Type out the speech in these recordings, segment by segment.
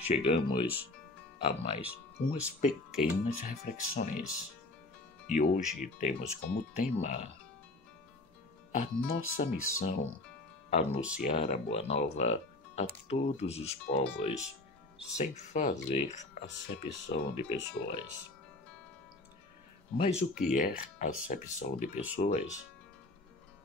chegamos a mais umas pequenas reflexões. E hoje temos como tema a nossa missão: anunciar a boa nova a todos os povos, sem fazer acepção de pessoas. Mas o que é acepção de pessoas?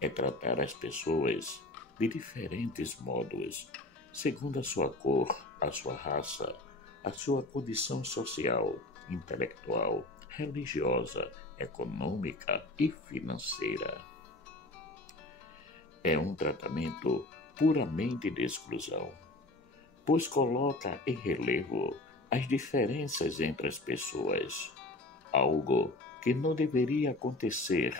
É tratar as pessoas de diferentes modos, segundo a sua cor, a sua raça, a sua condição social, intelectual, religiosa, econômica e financeira. É um tratamento puramente de exclusão, pois coloca em relevo as diferenças entre as pessoas, algo que não deveria acontecer,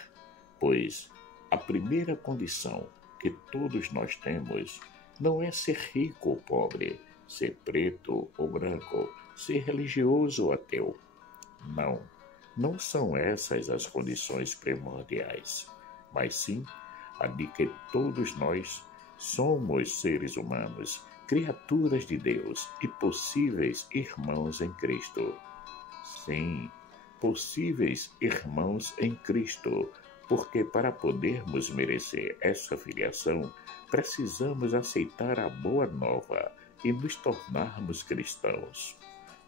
pois a primeira condição que todos nós temos não é ser rico ou pobre, ser preto ou branco, ser religioso ou ateu. Não são essas as condições primordiais, mas sim a de que todos nós somos seres humanos, criaturas de Deus e possíveis irmãos em Cristo. Sim, possíveis irmãos em Cristo, porque para podermos merecer essa filiação, precisamos aceitar a boa nova e nos tornarmos cristãos.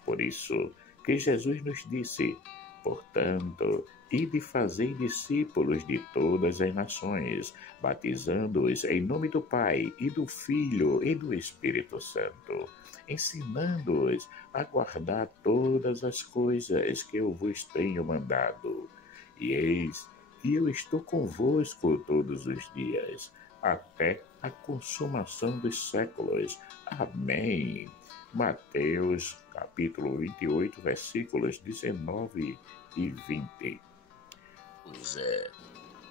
Por isso que Jesus nos disse: portanto, ide fazei discípulos de todas as nações, batizando-os em nome do Pai, e do Filho, e do Espírito Santo, ensinando-os a guardar todas as coisas que eu vos tenho mandado. E eis que eu estou convosco todos os dias, até a consumação dos séculos. Amém. Mateus, capítulo 28, versículos 19 e 20. Pois é,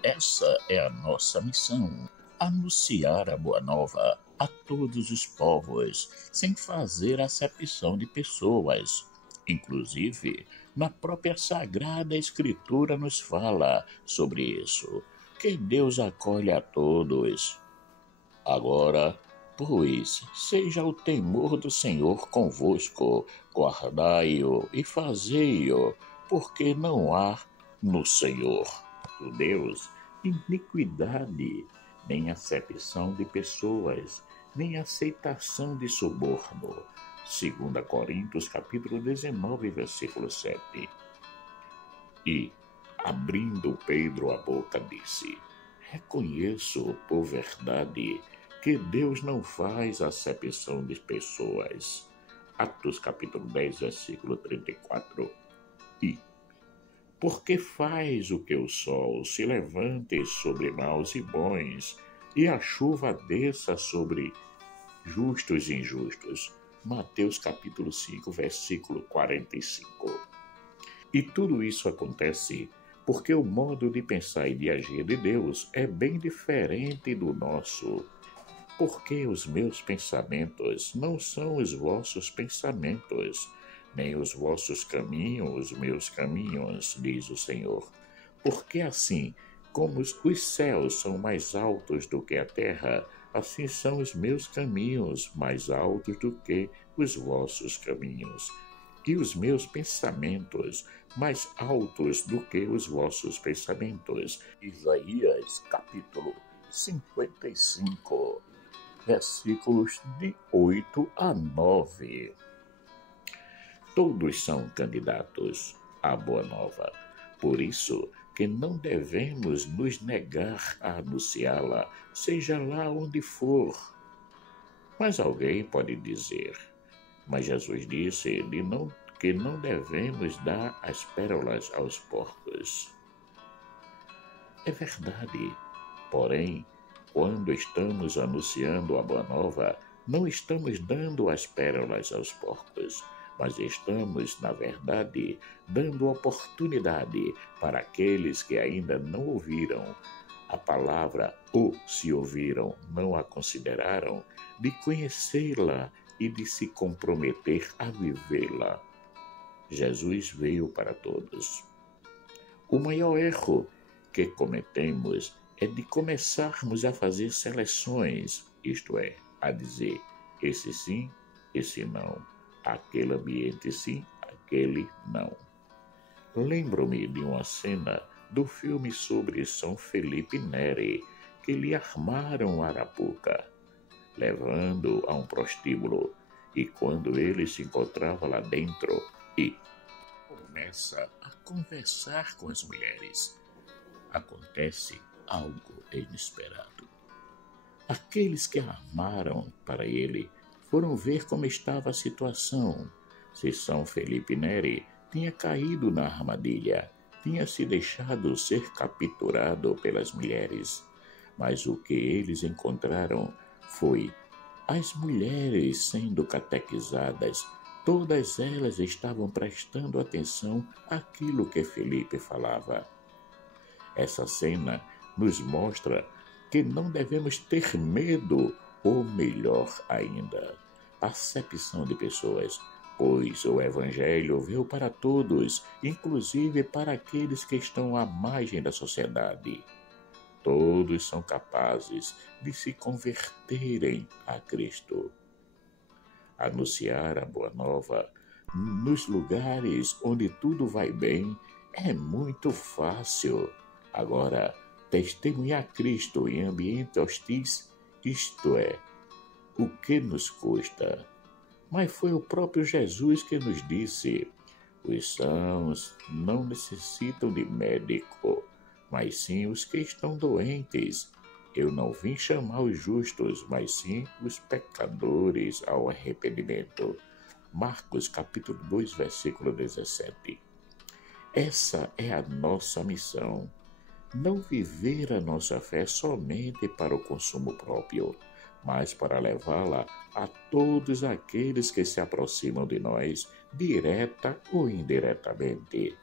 essa é a nossa missão: anunciar a boa nova a todos os povos, sem fazer acepção de pessoas. Inclusive, na própria Sagrada Escritura nos fala sobre isso, que Deus acolhe a todos. Agora, pois, seja o temor do Senhor convosco, guardai-o e fazei-o, porque não há no Senhor, o Deus, iniquidade, nem acepção de pessoas, nem aceitação de suborno. 2 Coríntios, capítulo 19, versículo 7. E, abrindo Pedro a boca, disse: reconheço por verdade que Deus não faz acepção de pessoas. Atos, capítulo 10, versículo 34. E, porque faz o que o sol se levante sobre maus e bons, e a chuva desça sobre justos e injustos. Mateus, capítulo 5, versículo 45. E tudo isso acontece porque o modo de pensar e de agir de Deus é bem diferente do nosso. Porque os meus pensamentos não são os vossos pensamentos, nem os vossos caminhos, os meus caminhos, diz o Senhor. Porque assim como os céus são mais altos do que a terra, assim são os meus caminhos mais altos do que os vossos caminhos, e os meus pensamentos mais altos do que os vossos pensamentos. Isaías, capítulo 55, versículos de 8 a 9. Todos são candidatos à boa nova. Por isso que não devemos nos negar a anunciá-la, seja lá onde for. Mas alguém pode dizer: mas Jesus disse que não devemos dar as pérolas aos porcos. É verdade, porém, quando estamos anunciando a boa nova, não estamos dando as pérolas aos porcos, mas estamos, na verdade, dando oportunidade para aqueles que ainda não ouviram a palavra ou, se ouviram, não a consideraram, de conhecê-la e de se comprometer a vivê-la. Jesus veio para todos. O maior erro que cometemos é de começarmos a fazer seleções, isto é, a dizer esse sim, esse não. Aquele ambiente sim, aquele não. Lembro-me de uma cena do filme sobre São Felipe Neri, que lhe armaram Arapuca, levando a um prostíbulo, e quando ele se encontrava lá dentro e começa a conversar com as mulheres, acontece algo inesperado. Aqueles que armaram para ele foram ver como estava a situação. Se São Felipe Neri tinha caído na armadilha, tinha se deixado ser capturado pelas mulheres. Mas o que eles encontraram foi as mulheres sendo catequizadas. Todas elas estavam prestando atenção àquilo que Felipe falava. Essa cena nos mostra que não devemos ter medo, ou melhor ainda, acepção de pessoas, pois o Evangelho veio para todos, inclusive para aqueles que estão à margem da sociedade. Todos são capazes de se converterem a Cristo. Anunciar a Boa Nova nos lugares onde tudo vai bem é muito fácil. Agora, testemunhar Cristo em ambiente hostis, isto é, o que nos custa? Mas foi o próprio Jesus que nos disse: os sãos não necessitam de médico, mas sim os que estão doentes. Eu não vim chamar os justos, mas sim os pecadores ao arrependimento. Marcos capítulo 2, versículo 17. Essa é a nossa missão. Não viver a nossa fé somente para o consumo próprio, mas para levá-la a todos aqueles que se aproximam de nós, direta ou indiretamente.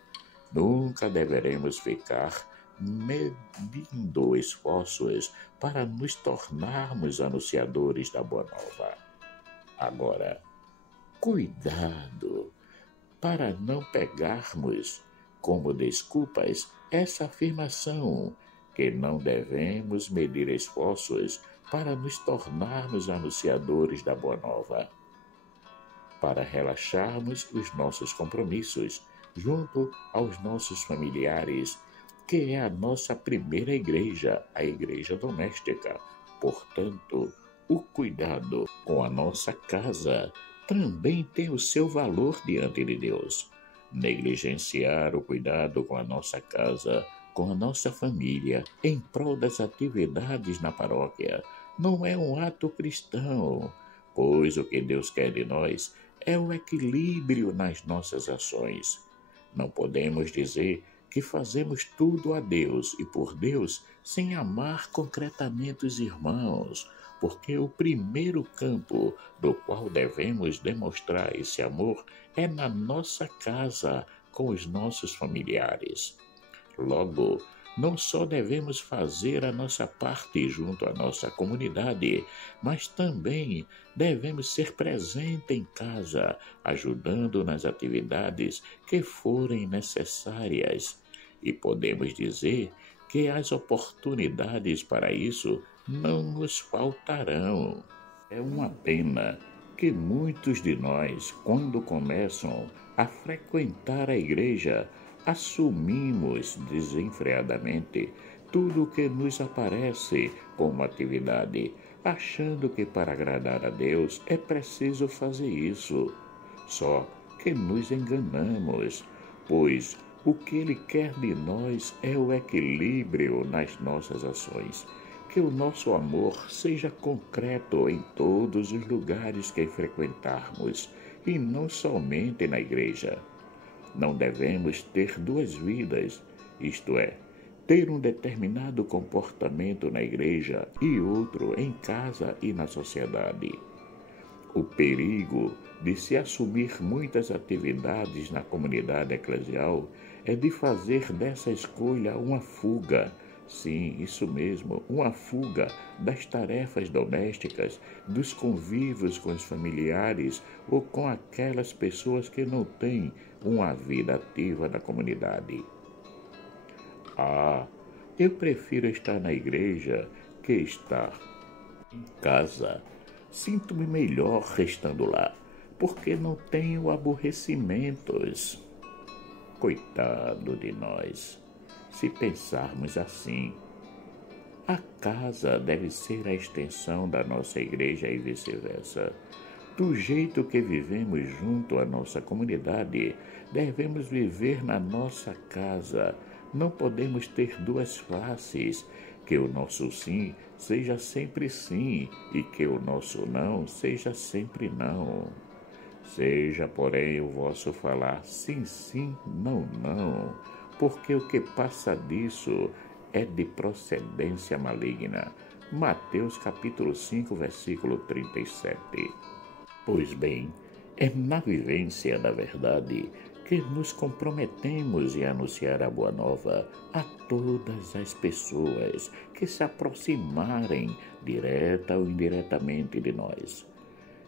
Nunca deveremos ficar medindo esforços para nos tornarmos anunciadores da Boa Nova. Agora, cuidado para não pegarmos como desculpas essa afirmação que não devemos medir esforços para nos tornarmos anunciadores da Boa Nova, para relaxarmos os nossos compromissos junto aos nossos familiares, que é a nossa primeira igreja, a igreja doméstica. Portanto, o cuidado com a nossa casa também tem o seu valor diante de Deus. Negligenciar o cuidado com a nossa casa, com a nossa família, em prol das atividades na paróquia, não é um ato cristão, pois o que Deus quer de nós é o equilíbrio nas nossas ações. Não podemos dizer que fazemos tudo a Deus e por Deus sem amar concretamente os irmãos, porque o primeiro campo do qual devemos demonstrar esse amor é na nossa casa, com os nossos familiares. Logo, não só devemos fazer a nossa parte junto à nossa comunidade, mas também devemos ser presentes em casa, ajudando nas atividades que forem necessárias. E podemos dizer que as oportunidades para isso não nos faltarão. É uma pena que muitos de nós, quando começam a frequentar a igreja, assumimos desenfreadamente tudo o que nos aparece como atividade, achando que para agradar a Deus é preciso fazer isso. Só que nos enganamos, pois o que Ele quer de nós é o equilíbrio nas nossas ações. Que o nosso amor seja concreto em todos os lugares que frequentarmos, e não somente na igreja. Não devemos ter duas vidas, isto é, ter um determinado comportamento na igreja e outro em casa e na sociedade. O perigo de se assumir muitas atividades na comunidade eclesial é de fazer dessa escolha uma fuga. Sim, isso mesmo, uma fuga das tarefas domésticas, dos convívios com os familiares ou com aquelas pessoas que não têm uma vida ativa na comunidade. Eu prefiro estar na igreja que estar em casa. Sinto-me melhor estando lá, porque não tenho aborrecimentos. Coitado de nós, se pensarmos assim. A casa deve ser a extensão da nossa igreja e vice-versa. Do jeito que vivemos junto à nossa comunidade, devemos viver na nossa casa. Não podemos ter duas faces, que o nosso sim seja sempre sim e que o nosso não seja sempre não. Seja, porém, o vosso falar sim, sim, não, não, porque o que passa disso é de procedência maligna. Mateus capítulo 5, versículo 37. Pois bem, é na vivência da verdade que nos comprometemos em anunciar a boa nova a todas as pessoas que se aproximarem direta ou indiretamente de nós.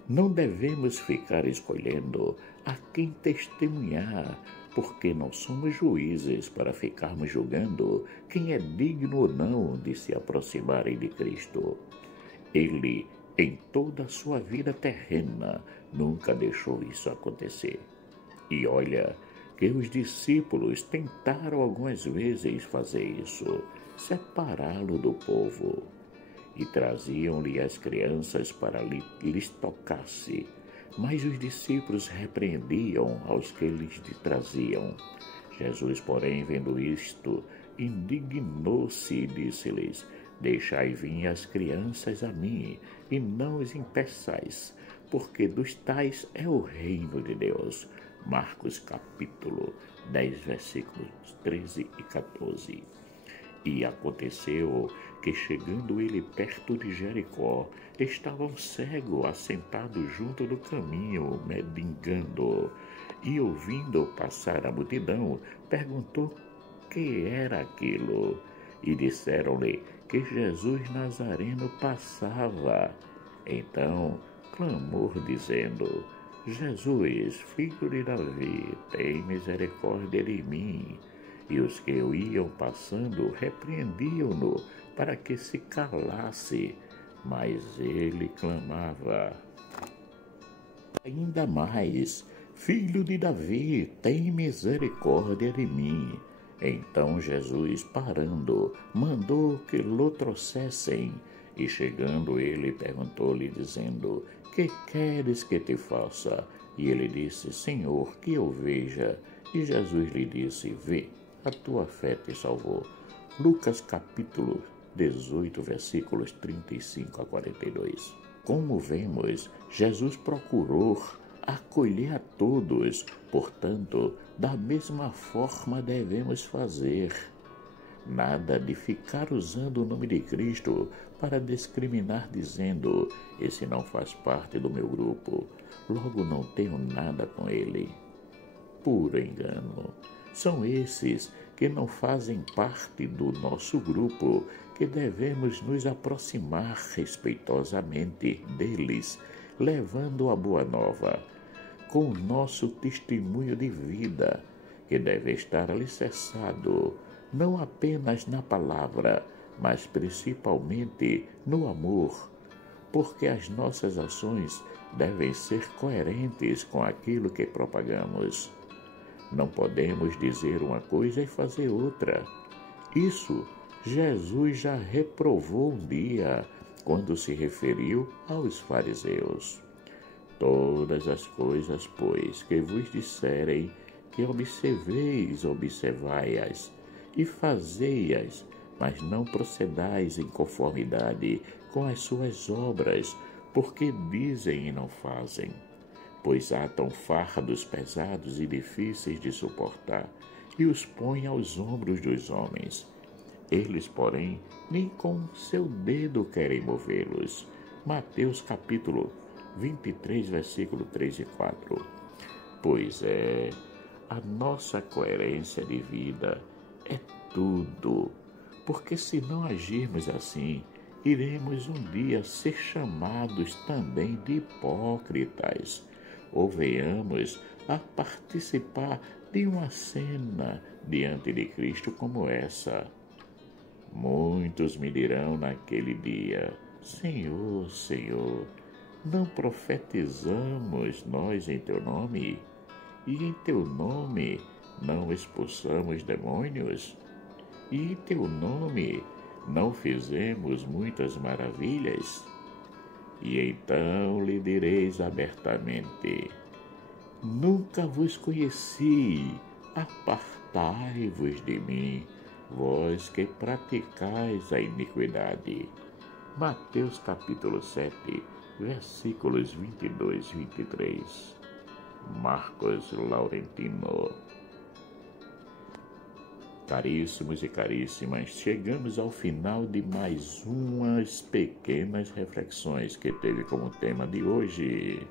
Não devemos ficar escolhendo a quem testemunhar, porque não somos juízes para ficarmos julgando quem é digno ou não de se aproximarem de Cristo. Ele, em toda a sua vida terrena, nunca deixou isso acontecer. E olha que os discípulos tentaram algumas vezes fazer isso, separá-lo do povo. E traziam-lhe as crianças para lhes tocasse. Mas os discípulos repreendiam aos que lhes traziam. Jesus, porém, vendo isto, indignou-se e disse-lhes: Deixai vir as crianças a mim, e não os impeçais, porque dos tais é o reino de Deus. Marcos capítulo 10, versículos 13 e 14. E aconteceu que, chegando ele perto de Jericó, estava um cego assentado junto do caminho, mendigando. E, ouvindo passar a multidão, perguntou que era aquilo. E disseram-lhe que Jesus Nazareno passava. Então clamou, dizendo: Jesus, filho de Davi, tem misericórdia de mim. E os que o iam passando repreendiam-no para que se calasse, mas ele clamava ainda mais: Filho de Davi, tem misericórdia de mim. Então Jesus, parando, mandou que lhe trouxessem. E chegando ele, perguntou-lhe, dizendo: Que queres que te faça? E ele disse: Senhor, que eu veja. E Jesus lhe disse: Vê, a tua fé te salvou. Lucas capítulo 18, versículos 35 a 42. Como vemos, Jesus procurou acolher a todos, portanto, da mesma forma devemos fazer. Nada de ficar usando o nome de Cristo para discriminar, dizendo: esse não faz parte do meu grupo, logo não tenho nada com ele. Puro engano. São esses que não fazem parte do nosso grupo que devemos nos aproximar respeitosamente deles, levando a boa nova, com o nosso testemunho de vida, que deve estar alicerçado não apenas na palavra, mas principalmente no amor, porque as nossas ações devem ser coerentes com aquilo que propagamos. Não podemos dizer uma coisa e fazer outra. Isso Jesus já reprovou um dia, quando se referiu aos fariseus. Todas as coisas, pois, que vos disserem que observeis, observai-as, e fazei-as, mas não procedais em conformidade com as suas obras, porque dizem e não fazem. Pois atam fardos pesados e difíceis de suportar, e os põem aos ombros dos homens. Eles, porém, nem com seu dedo querem movê-los. Mateus capítulo 23, versículo 3 e 4. Pois é, a nossa coerência de vida é tudo, porque se não agirmos assim, iremos um dia ser chamados também de hipócritas, ou venhamos a participar de uma cena diante de Cristo como essa. Muitos me dirão naquele dia: Senhor, Senhor, Não profetizamos nós em teu nome? E em teu nome não expulsamos demônios? E em teu nome não fizemos muitas maravilhas? E então lhe direis abertamente: Nunca vos conheci, apartai-vos de mim, vós que praticais a iniquidade. Mateus capítulo 7, versículos 22 e 23. Marcos Laurentino. Caríssimos e caríssimas, chegamos ao final de mais umas pequenas reflexões que teve como tema de hoje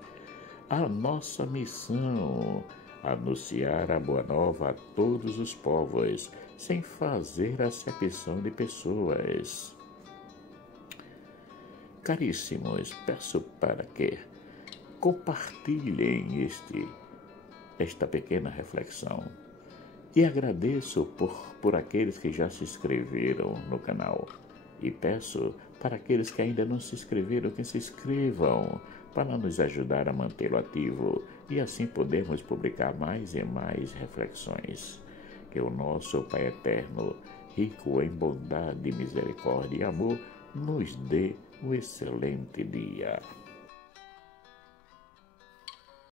a nossa missão: anunciar a boa nova a todos os povos, sem fazer acepção de pessoas. Caríssimos, peço para que compartilhem esta pequena reflexão. E agradeço por aqueles que já se inscreveram no canal. E peço para aqueles que ainda não se inscreveram que se inscrevam, para nos ajudar a mantê-lo ativo e assim podermos publicar mais e mais reflexões. Que o nosso Pai Eterno, rico em bondade, misericórdia e amor, nos dê um excelente dia.